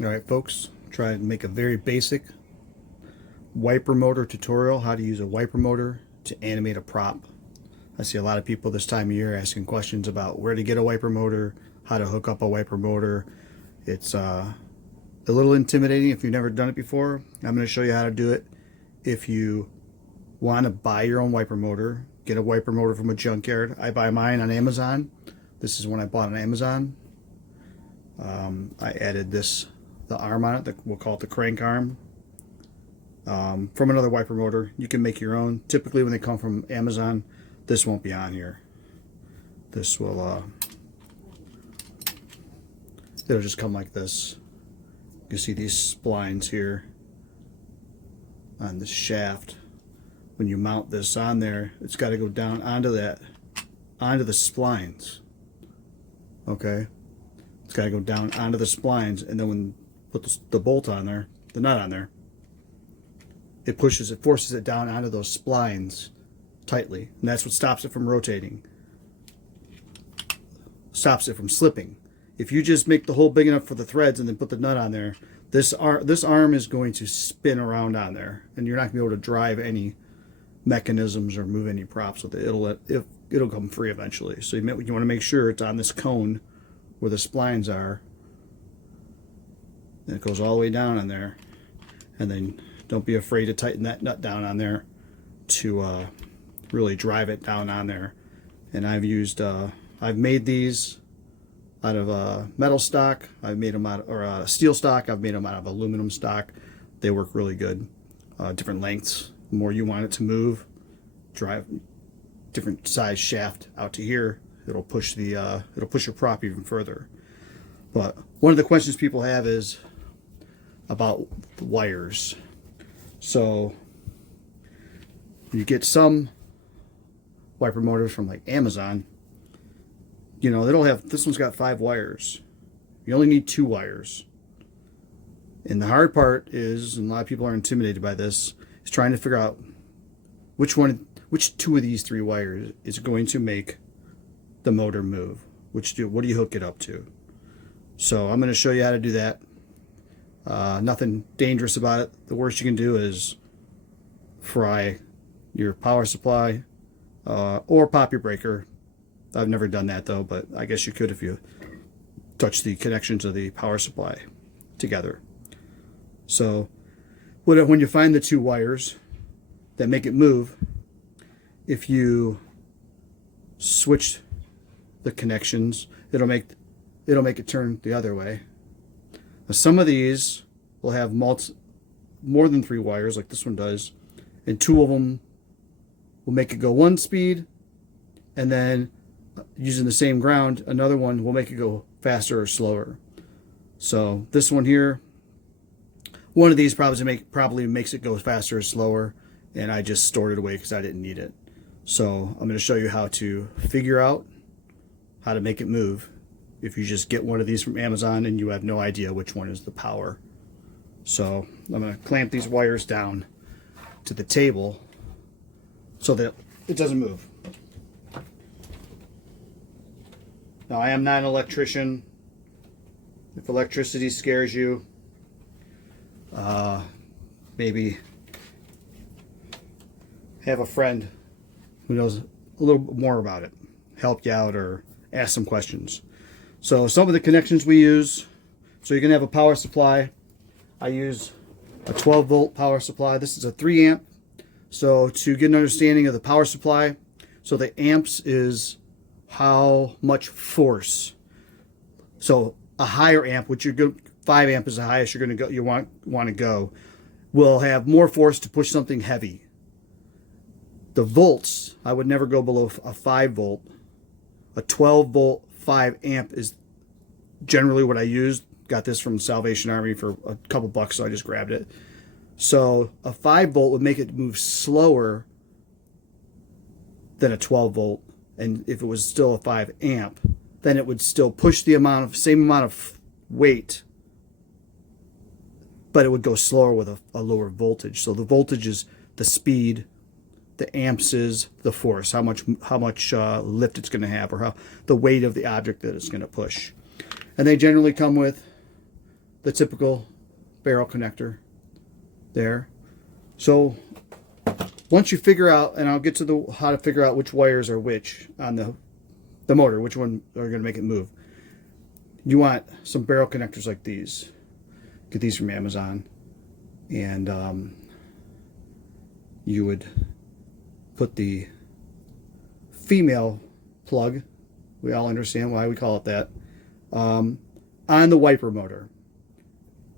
Alright folks, try to make a very basic wiper motor tutorial, how to use a wiper motor to animate a prop. I see a lot of people this time of year asking questions about where to get a wiper motor, how to hook up a wiper motor. It's a little intimidating if you've never done it before. I'm going to show you how to do it. If you want to buy your own wiper motor, get a wiper motor from a junkyard. I buy mine on Amazon. This is one I bought on Amazon. I added the arm on it, we'll call it the crank arm, from another wiper motor. You can make your own. Typically when they come from Amazon, this won't be on here. This will, it'll just come like this. You can see these splines here on this shaft. When you mount this on there, it's got to go down onto the splines. Okay, it's got to go down onto the splines, and then when put the bolt on there, the nut on there, it forces it down onto those splines tightly, and that's what stops it from rotating, stops it from slipping. If you just make the hole big enough for the threads and then put the nut on there, this arm is going to spin around on there, and you're not going to be able to drive any mechanisms or move any props with it. It'll come free eventually. So you want to make sure it's on this cone where the splines are. And it goes all the way down on there, and then don't be afraid to tighten that nut down on there to really drive it down on there. And I've made these out of metal stock. I've made them out of steel stock. I've made them out of aluminum stock. They work really good. Different lengths. The more you want it to move, drive different size shaft out to here. It'll push your prop even further. But one of the questions people have is about the wires. So you get some wiper motors from like Amazon, you know, this one's got 5 wires. You only need 2 wires. And the hard part is, and a lot of people are intimidated by this, is trying to figure out which 2 of these 3 wires is going to make the motor move. What do you hook it up to? So I'm going to show you how to do that. Nothing dangerous about it. The worst you can do is fry your power supply or pop your breaker. I've never done that though, but I guess you could if you touch the connections of the power supply together. So when you find the 2 wires that make it move, if you switch the connections, it'll make it turn the other way. Now, some of these will have more than 3 wires, like this one does, and 2 of them will make it go one speed, and then using the same ground, another one will make it go faster or slower. So this one here, one of these probably makes it go faster or slower, and I just stored it away because I didn't need it. So I'm going to show you how to figure out how to make it move if you just get one of these from Amazon and you have no idea which one is the power. So I'm going to clamp these wires down to the table so that it doesn't move. Now, I am not an electrician. If electricity scares you, maybe have a friend who knows a little bit more about it, help you out, or ask some questions. So some of the connections we use, so you're going to have a power supply. I use a 12 volt power supply. This is a 3 amp. So to get an understanding of the power supply, so the amps is how much force. So a higher amp, which you're good, 5 amp is the highest you're going to go, you want to go, will have more force to push something heavy. The volts, I would never go below a 5 volt. A 12 volt 5 amp is generally what I used. Got this from Salvation Army for a couple bucks, so I just grabbed it. So a 5 volt would make it move slower than a 12 volt. And if it was still a 5 amp, then it would still push the same amount of weight, but it would go slower with a lower voltage. So the voltage is the speed, the amps is the force, how much lift it's going to have, or the weight of the object that it's going to push. And they generally come with the typical barrel connector there. So once you figure out, and I'll get to how to figure out which wires are which on the motor, which one are going to make it move. You want some barrel connectors like these. Get these from Amazon, and you would put the female plug, we all understand why we call it that, on the wiper motor.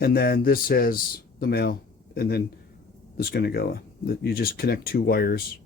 And then this has the male, and then this is going to go, you just connect 2 wires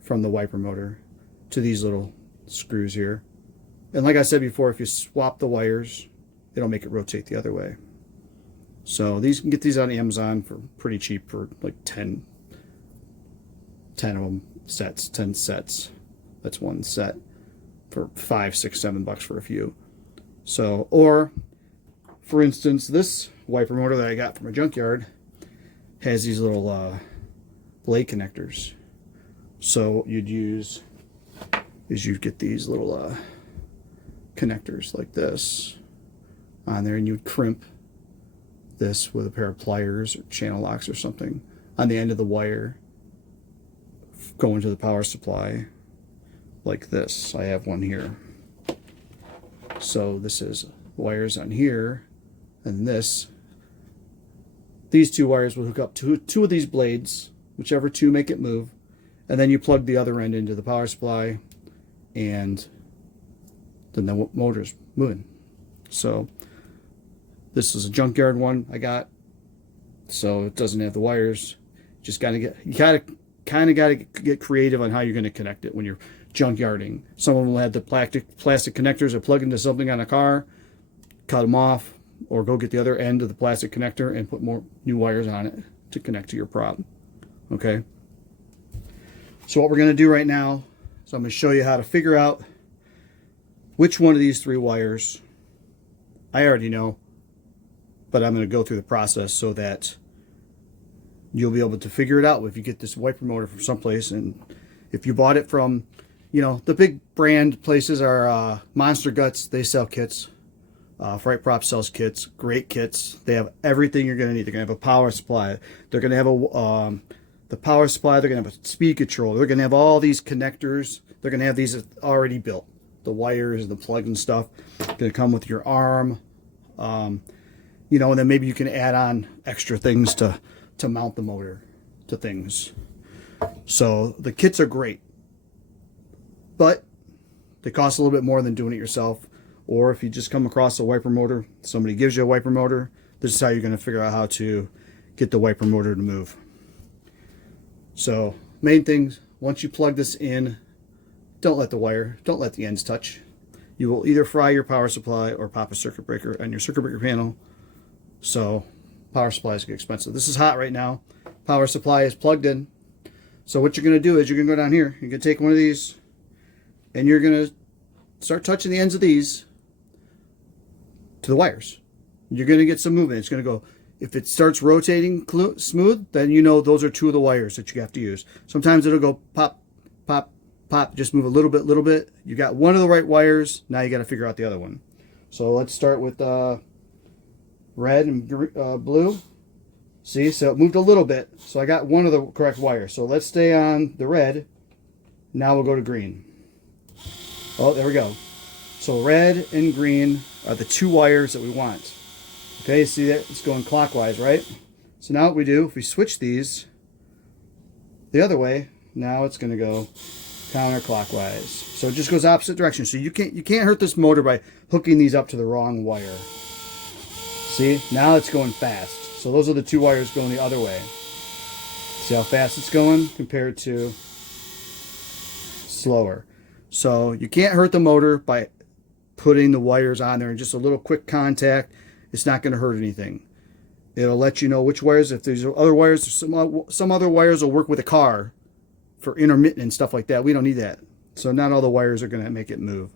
from the wiper motor to these little screws here. And like I said before, if you swap the wires, it'll make it rotate the other way. So these, you can get these on Amazon for pretty cheap, for like 10 of them sets, 10 sets. That's one set for $5, $6, $7 for a few. So, or for instance, this wiper motor that I got from a junkyard has these little blade connectors. So you'd use, you'd get these little connectors like this on there, and you'd crimp this with a pair of pliers or channel locks or something on the end of the wire going to the power supply like this. I have one here. So this is wires on here, and these 2 wires will hook up to 2 of these blades, whichever 2 make it move, and then you plug the other end into the power supply, and then the motor's moving. So this is a junkyard one I got, so it doesn't have the wires. Just gotta get, you gotta get creative on how you're going to connect it when you're junkyarding. Some of them will have the plastic connectors that plug into something on a car. Cut them off, or go get the other end of the plastic connector and put more new wires on it to connect to your prop. Okay. So what we're going to do right now is I'm going to show you how to figure out which one of these 3 wires. I already know, but I'm going to go through the process so that you'll be able to figure it out if you get this wiper motor from someplace. And if you bought it from, you know, the big brand places are Monster Guts. They sell kits. Fright Prop sells kits, great kits. They have everything you're going to need. They're going to have a power supply. They're going to have the power supply. They're going to have a speed control. They're going to have all these connectors. They're going to have these already built. The wires, the plugs and stuff. Going to come with your arm. You know, and then maybe you can add on extra things to mount the motor to things. So the kits are great, but they cost a little bit more than doing it yourself. Or if you just come across a wiper motor, somebody gives you a wiper motor, this is how you're going to figure out how to get the wiper motor to move. So main things, once you plug this in, don't let the ends touch. You will either fry your power supply or pop a circuit breaker on your circuit breaker panel. So power supplies get expensive. This is hot right now. Power supply is plugged in. So what you're going to do is you're going to go down here. You're going to take one of these, and you're going to start touching the ends of these to the wires. You're going to get some movement. It's going to go. If it starts rotating smooth, then you know those are 2 of the wires that you have to use. Sometimes it'll go pop, pop, pop. Just move a little bit. You got one of the right wires. Now you got to figure out the other one. So let's start with red and blue. See, so it moved a little bit. So I got one of the correct wires. So let's stay on the red. Now we'll go to green. Oh, there we go. So red and green are the 2 wires that we want. Okay, see that? It's going clockwise, right? So now what we do, if we switch these the other way, now it's going to go counterclockwise. So it just goes opposite direction. So you can't hurt this motor by hooking these up to the wrong wire. See, now it's going fast. So those are the 2 wires going the other way. See how fast it's going compared to slower. So you can't hurt the motor by putting the wires on there, and just a little quick contact. It's not going to hurt anything. It'll let you know which wires. If there's other wires, some other wires will work with a car for intermittent and stuff like that. We don't need that. So not all the wires are going to make it move.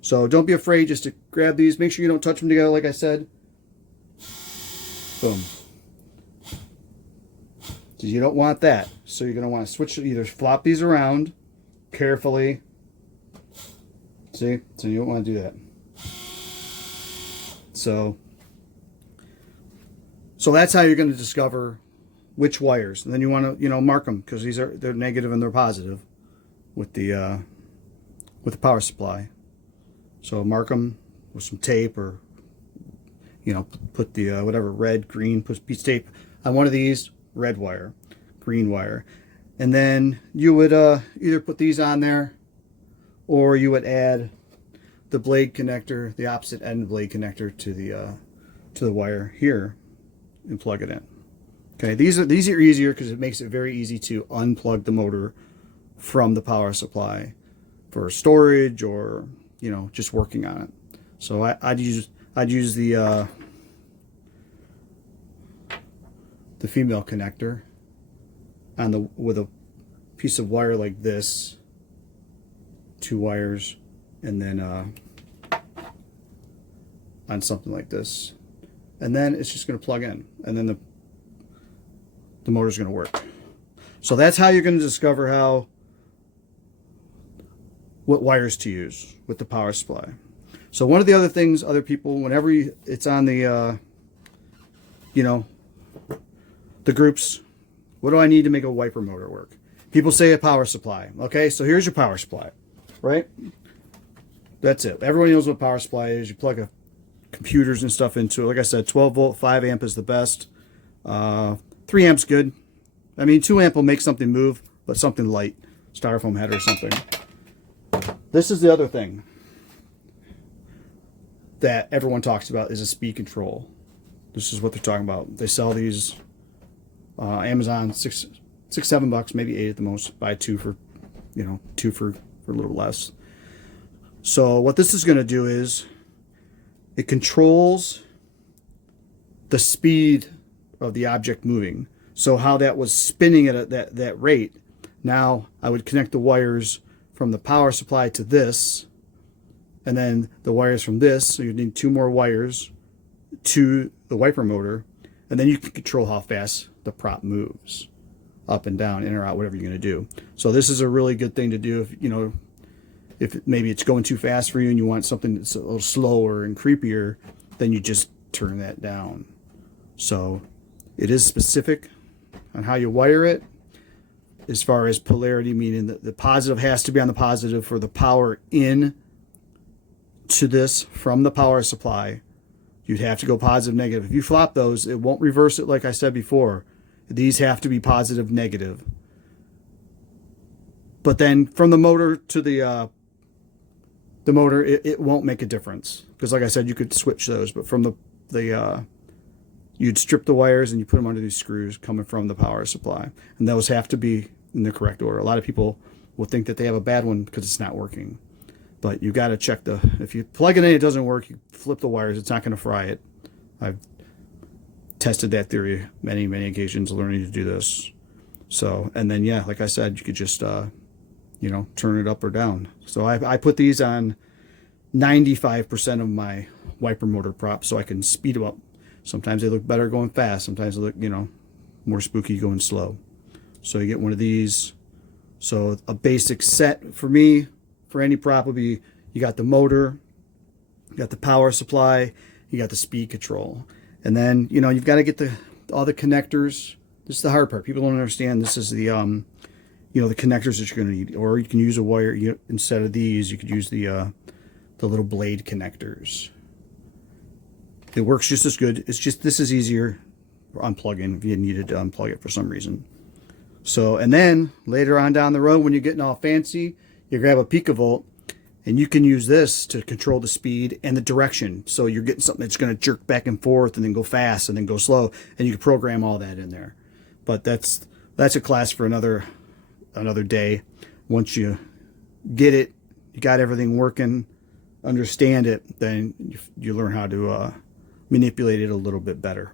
So don't be afraid just to grab these. Make sure you don't touch them together, like I said. Boom. So you don't want that. So you're going to want to switch, either flop these around carefully. See? So you don't want to do that. So So that's how you're going to discover which wires. And then you want to, mark them, because they're negative and they're positive with the power supply. So mark them with some tape, or put the whatever, red, green, put a piece of tape on one of these, red wire, green wire. And then you would either put these on there, or you would add the blade connector, the opposite end blade connector to the wire here, and plug it in. Okay, these are easier because it makes it very easy to unplug the motor from the power supply for storage, or just working on it. So I'd use the female connector with a piece of wire like this, 2 wires, and then on something like this, and then it's just going to plug in, and then the motor's going to work. So that's how you're going to discover what wires to use with the power supply. So one of the other things, other people, whenever it's on the the groups, what do I need to make a wiper motor work? People say a power supply. Okay, so here's your power supply, right? That's it. Everyone knows what power supply is. You plug computers and stuff into it. Like I said, 12 volt, 5 amp is the best. 3 amps good. I mean, 2 amp will make something move, but something light, styrofoam head or something. This is the other thing that everyone talks about, is a speed control. This is what they're talking about. They sell these Amazon, $6-7, maybe 8 at the most. Buy 2 for, 2 for a little less. So what this is going to do is it controls the speed of the object moving. So how that was spinning at that rate, now I would connect the wires from the power supply to this, and then the wires from this, so you need 2 more wires to the wiper motor, and then you can control how fast the prop moves, up and down, in or out, whatever you're going to do. So this is a really good thing to do if maybe it's going too fast for you and you want something that's a little slower and creepier, then you just turn that down. So it is specific on how you wire it, as far as polarity, meaning that the positive has to be on the positive for the power in to this from the power supply. You'd have to go positive, negative. If you flop those, it won't reverse it, like I said before. These have to be positive, negative. But then from the motor to the motor, it won't make a difference, because like I said, you could switch those. But from the you'd strip the wires and you put them under these screws coming from the power supply, and those have to be in the correct order. A lot of people will think that they have a bad one because it's not working, but you got to check if you plug it in, it doesn't work, you flip the wires, it's not going to fry it. I've tested that theory many occasions, learning to do this. So, and then yeah, like I said, you could just turn it up or down. So I put these on 95% of my wiper motor props, so I can speed them up. Sometimes they look better going fast, sometimes they look more spooky going slow. So you get one of these. So a basic set for me, for any prop, would be, you got the motor, you got the power supply, you got the speed control, and then you've got to get all the connectors. This is the hard part. People don't understand. This is the the connectors that you're going to need. Or you can use a wire, instead of these, you could use the little blade connectors. It works just as good. It's just, this is easier for unplugging if you needed to unplug it for some reason. So, and then later on down the road, when you're getting all fancy, you grab a Picavolt, and you can use this to control the speed and the direction. So you're getting something that's going to jerk back and forth and then go fast and then go slow, and you can program all that in there. But that's a class for another day. Once you get it, you got everything working, understand it, then you learn how to manipulate it a little bit better.